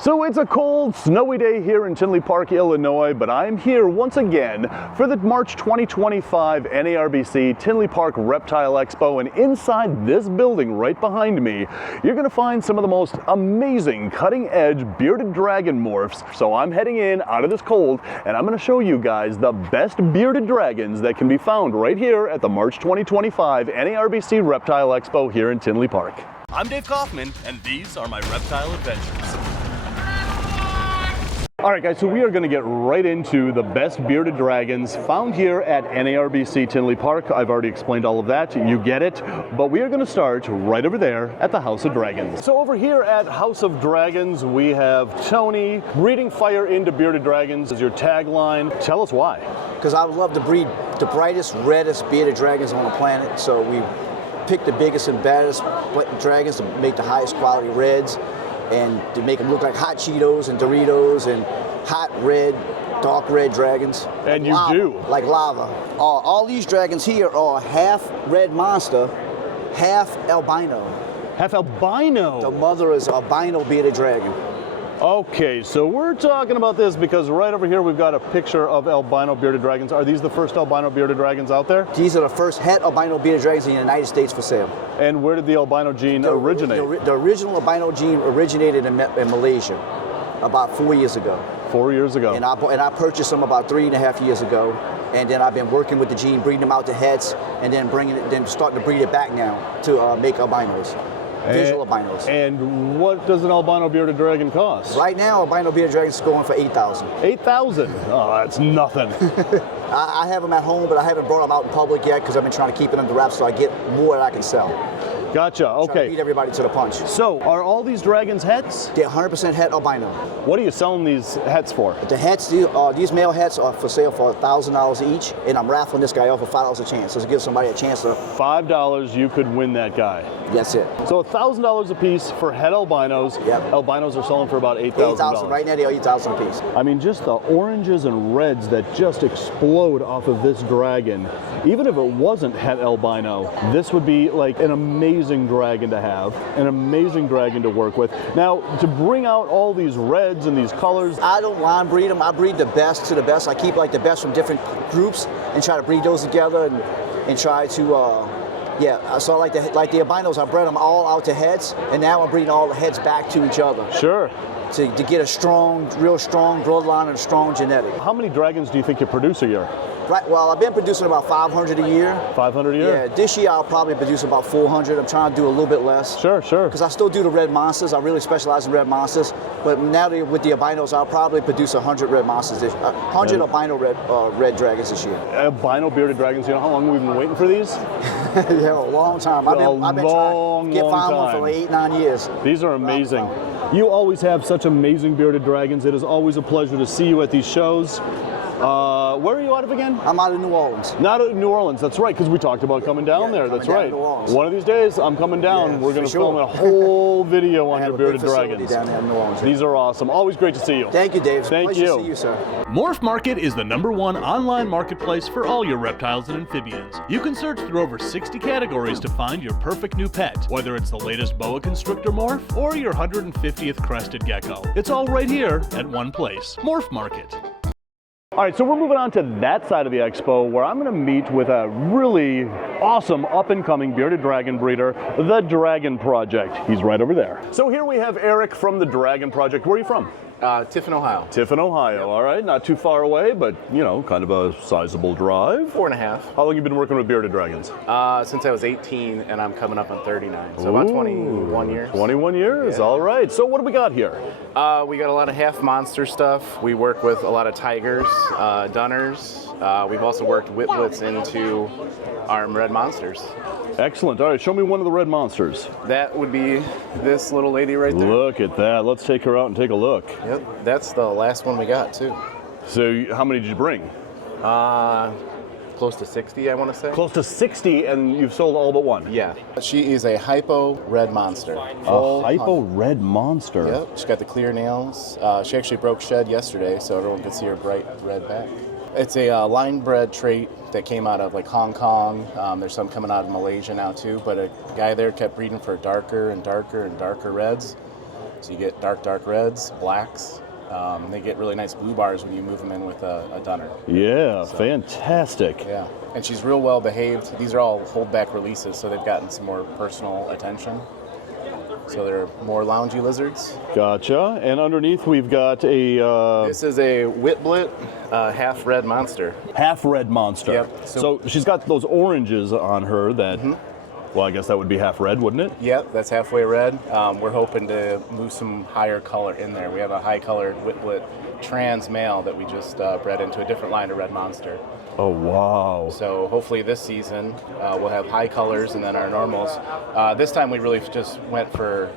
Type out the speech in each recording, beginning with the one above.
So it's a cold, snowy day here in Tinley Park, Illinois, but I'm here once again for the March 2025 NARBC Tinley Park Reptile Expo, and inside this building right behind me, you're going to find some of the most amazing cutting-edge bearded dragon morphs. So I'm heading in out of this cold, and I'm going to show you guys the best bearded dragons that can be found right here at the March 2025 NARBC Reptile Expo here in Tinley Park. I'm Dave Kaufman, and these are my reptile adventures. All right, guys, so we are going to get right into the best bearded dragons found here at NARBC Tinley Park. I've already explained all of that. You get it. But we are going to start right over there at the House of Dragons. So over here at House of Dragons, we have Tony. Breeding fire into bearded dragons is your tagline. Tell us why. Because I would love to breed the brightest, reddest bearded dragons on the planet. So we pick the biggest and baddest dragons to make the highest quality reds, and to make them look like hot Cheetos and Doritos and hot red, dark red dragons. And you lava, do. Like lava. All these dragons here are half red monster, half albino. Half albino? The mother is albino bearded dragon. Okay, so we're talking about this because right over here we've got a picture of albino bearded dragons. Are these the first albino bearded dragons out there? These are the first het albino bearded dragons in the United States for sale. And where did the albino gene originate? The original albino gene originated in Malaysia about 4 years ago. 4 years ago. And I purchased them about 3.5 years ago. And then I've been working with the gene, breeding them out to hets, and then starting to breed it back now to make albinos. Visual albinos. And what does an albino bearded dragon cost? Right now, albino bearded dragon is going for $8,000. 8,000? Oh, that's nothing. I have them at home, but I haven't brought them out in public yet because I've been trying to keep it under wraps so I get more that I can sell. Gotcha, okay. Trying to beat everybody to the punch. So, are all these dragons hets? They're 100% het albino. What are you selling these hets for? The hets, these male hets are for sale for $1,000 each, and I'm raffling this guy off for $5 a chance. So to give somebody a chance to... $5, you could win that guy. That's it. So $1,000 a piece for het albinos. Yep. Albinos are selling for about $8,000. $8,000. Right now they are $8,000 a piece. I mean, just the oranges and reds that just explode off of this dragon. Even if it wasn't het albino, this would be like an amazing dragon to have, an amazing dragon to work with. Now, to bring out all these reds and these colors. I don't line breed them. I breed the best to the best. I keep like the best from different groups and try to breed those together and try to, yeah. So like the albinos, I bred them all out to heads, and now I'm breeding all the heads back to each other. Sure. To get a strong, real strong bloodline and a strong genetic. How many dragons do you think you produce a year? Right, well, I've been producing about 500 a year. 500 a year? Yeah, this year I'll probably produce about 400. I'm trying to do a little bit less. Sure, sure. Because I still do the red monsters. I really specialize in red monsters. But now with the albinos, I'll probably produce 100 red monsters, 100 albino red dragons this year. Albino bearded dragons, you know how long we've been waiting for these? Yeah, a long time. I've been trying to get one for like 8-9 years. These are amazing. You always have such amazing bearded dragons. It is always a pleasure to see you at these shows. Where are you out of again? I'm out of New Orleans. Not at New Orleans, that's right, because we talked about coming down there. That's right. One of these days, I'm coming down. Yeah, we're going to film a whole video on your bearded dragons. Down there in New Orleans. These are awesome. Always great to see you. Thank you, Dave. Thank Pleasure you. to see you, sir. Morph Market is the #1 online marketplace for all your reptiles and amphibians. You can search through over 60 categories to find your perfect new pet, whether it's the latest boa constrictor morph or your 150th crested gecko. It's all right here at one place. Morph Market. All right, so we're moving on to that side of the expo where I'm going to meet with a really awesome up-and-coming bearded dragon breeder, the Dragon Project. He's right over there. So here we have Eric from the Dragon Project. Where are you from? Tiffin, Ohio. Tiffin, Ohio. Yep. All right, not too far away, but, you know, kind of a sizable drive. 4.5. How long have you been working with bearded dragons? Since I was 18, and I'm coming up on 39, so about 21 years. 21 years, yeah. All right. So what do we got here? We got a lot of half monster stuff. We work with a lot of tigers, dunners. We've also worked whiplets into our red monsters. Excellent. All right, show me one of the red monsters. That would be this little lady right there. Look at that. Let's take her out and take a look. Yep, that's the last one we got, too. So how many did you bring? Close to 60, I want to say. Close to 60, and you've sold all but one? Yeah. She is a hypo red monster. A hypo red monster? Yep, she's got the clear nails. She actually broke shed yesterday, so everyone could see her bright red back. It's a line bred trait that came out of like Hong Kong. There's some coming out of Malaysia now too, but a guy there kept breeding for darker and darker and darker reds. So you get dark reds, blacks. They get really nice blue bars when you move them in with a dunner. Yeah, fantastic. Yeah, and she's real well behaved. These are all hold-back releases, so they've gotten some more personal attention. So they're more loungy lizards. Gotcha. And underneath we've got a... This is a Whitblit half red monster. half red monster. Yep. So she's got those oranges on her that, well, I guess that would be half red, wouldn't it? Yep, that's halfway red. We're hoping to move some higher color in there. We have a high-colored Whitblit trans male that we just bred into a different line of red monster. Oh, wow. So hopefully this season we'll have high colors and then our normals. This time we really just went for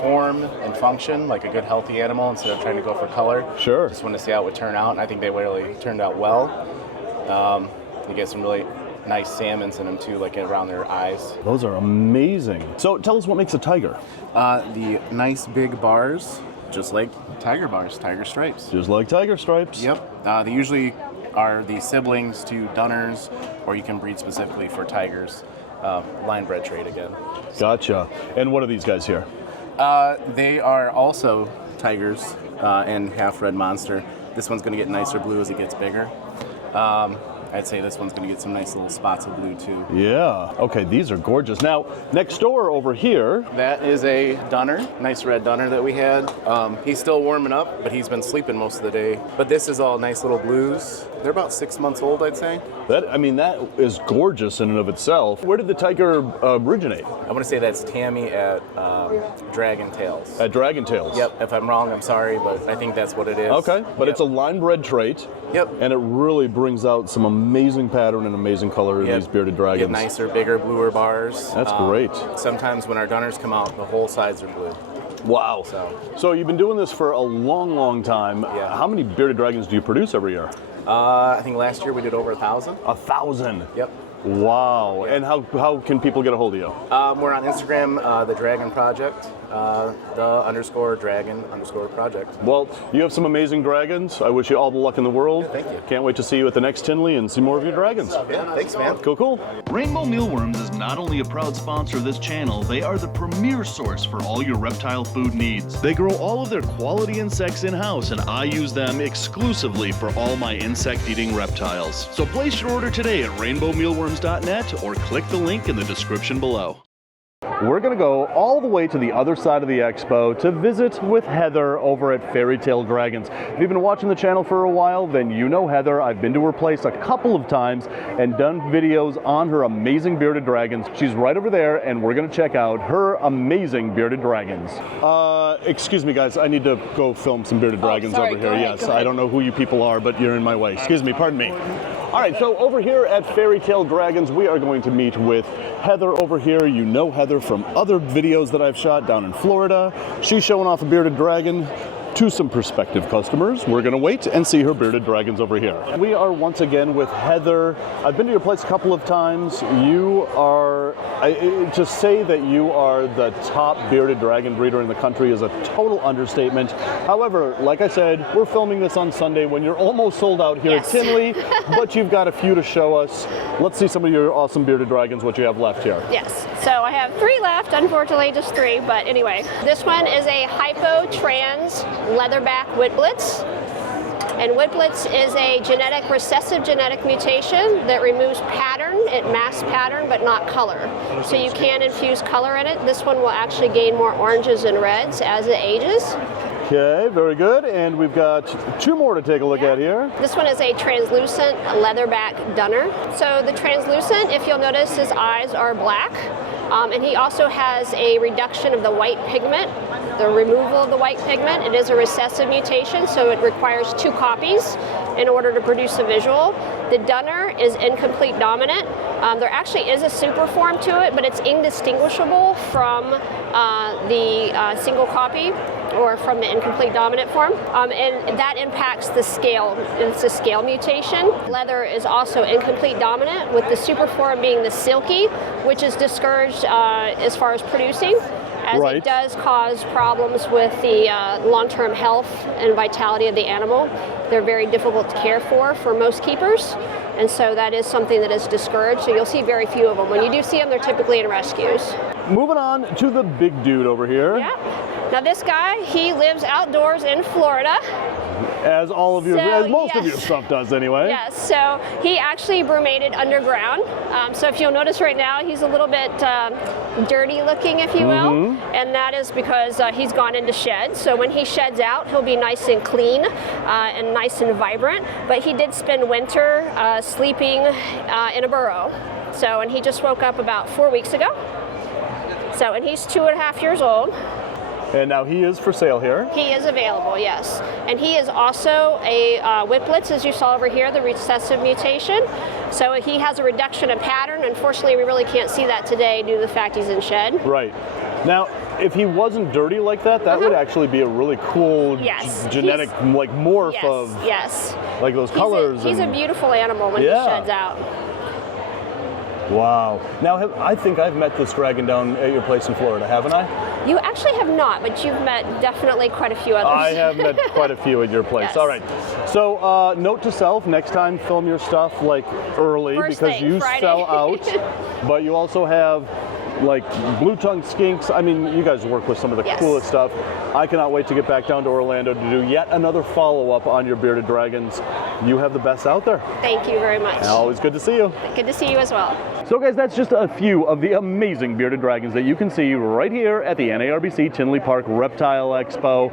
form and function, like a good healthy animal instead of trying to go for color. Sure. Just wanted to see how it would turn out, and I think they really turned out well. You get some really nice salmons in them too, like around their eyes. Those are amazing. So tell us what makes a tiger. The nice big bars, just like tiger bars, tiger stripes. Just like tiger stripes. Yep. They usually are the siblings to dunners, or you can breed specifically for tigers. Line bred trait again. Gotcha. And what are these guys here? They are also tigers and half red monster. This one's going to get nicer blue as it gets bigger. I'd say this one's going to get some nice little spots of blue too. Yeah. Okay, these are gorgeous. Now, next door over here. That is a dunner, nice red dunner that we had. He's still warming up, but he's been sleeping most of the day. But this is all nice little blues. They're about 6 months old, I'd say. That is gorgeous in and of itself. Where did the tiger originate? I want to say that's Tammy at Dragon Tails. At Dragon Tails. Yep, if I'm wrong, I'm sorry, but I think that's what it is. Okay, but Yep. it's a line bred trait. Yep. And it really brings out some amazing pattern and amazing color in Yep. these bearded dragons. Get nicer, bigger, bluer bars. That's great. Sometimes when our dunners come out, the whole sides are blue. Wow. So you've been doing this for a long, long time. Yeah. How many bearded dragons do you produce every year? I think last year we did over 1,000. 1,000. Yep. Wow. And how can people get a hold of you? We're on Instagram, the Dragon Project, _Dragon_project. Well, you have some amazing dragons. I wish you all the luck in the world. Thank you. Can't wait to see you at the next Tinley and see more of your dragons. Yeah, thanks, man. Cool. Rainbow Mealworms is not only a proud sponsor of this channel, they are the premier source for all your reptile food needs. They grow all of their quality insects in-house, and I use them exclusively for all my insect-eating reptiles. So place your order today at rainbowmealworms.net or click the link in the description below. We're going to go all the way to the other side of the expo to visit with Heather over at Fairy Tale Dragons. If you've been watching the channel for a while, then you know Heather. I've been to her place a couple of times and done videos on her amazing bearded dragons. She's right over there, and we're going to check out her amazing bearded dragons. Excuse me, guys. I need to go film some bearded dragons over here. Yes, I don't know who you people are, but you're in my way. Excuse me. Pardon me. All right, so over here at Fairy Tale Dragons, we are going to meet with Heather over here. You know Heather from other videos that I've shot down in Florida. She's showing off a bearded dragon to some prospective customers. We're going to wait and see her bearded dragons over here. We are once again with Heather. I've been to your place a couple of times. You are, to say that you are the top bearded dragon breeder in the country is a total understatement. However, like I said, we're filming this on Sunday when you're almost sold out here at Tinley, but you've got a few to show us. Let's see some of your awesome bearded dragons, what you have left here. Yes, so I have 3 left, unfortunately just 3, but anyway. This one is a hypo-trans leatherback Whitblitz. And Whitblitz is a recessive genetic mutation that removes pattern. It masks pattern but not color. So you can infuse color in it. This one will actually gain more oranges and reds as it ages. Okay, very good. And we've got 2 more to take a look at here. This one is a translucent leatherback dunner. So the translucent, if you'll notice, his eyes are black. And he also has a reduction of the white pigment, the removal of the white pigment. It is a recessive mutation, so it requires 2 copies in order to produce a visual. The dunner is incomplete dominant. There actually is a super form to it, but it's indistinguishable from the single copy or from the incomplete dominant form. And that impacts the scale. It's a scale mutation. Leather is also incomplete dominant, with the super form being the silky, which is discouraged as far as producing, as it does cause problems with the long-term health and vitality of the animal. They're very difficult to care for most keepers, and so that is something that is discouraged. So you'll see very few of them. When you do see them, they're typically in rescues. moving on to the big dude over here. Yeah. Now this guy, he lives outdoors in Florida. As all of your, So, as most of yes. your stuff does anyway. Yes, so he actually brumated underground. So if you'll notice right now, he's a little bit dirty looking, if you will. And that is because he's gone into shed. So when he sheds out, he'll be nice and clean and nice and vibrant. But he did spend winter sleeping in a burrow. So, and he just woke up about 4 weeks ago. So, and he's 2.5 years old. And now he is for sale here. He is available, yes. And he is also a whiplets, as you saw over here, the recessive mutation. So he has a reduction in pattern. Unfortunately, we really can't see that today due to the fact he's in shed. Right. Now, if he wasn't dirty like that, that would actually be a really cool genetic like morph of like those colors. He's a beautiful animal when he sheds out. Wow. Now, I think I've met this dragon down at your place in Florida, haven't I? You actually have not, but you've met definitely quite a few others. I have met quite a few at your place. Yes. All right. So, note to self, next time film your stuff like early First because thing, you Friday. sell out, but you also have like blue-tongued skinks. I mean, you guys work with some of the coolest stuff. I cannot wait to get back down to Orlando to do yet another follow-up on your bearded dragons. You have the best out there. Thank you very much. Always good to see you. Good to see you as well. So guys, that's just a few of the amazing bearded dragons that you can see right here at the NARBC Tinley Park Reptile Expo.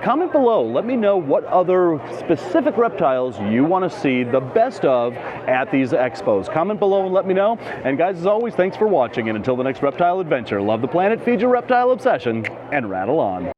Comment below, let me know what other specific reptiles you want to see the best of at these expos. Comment below and let me know. And guys, as always, thanks for watching, and until the next reptile adventure, love the planet, feed your reptile obsession, and rattle on.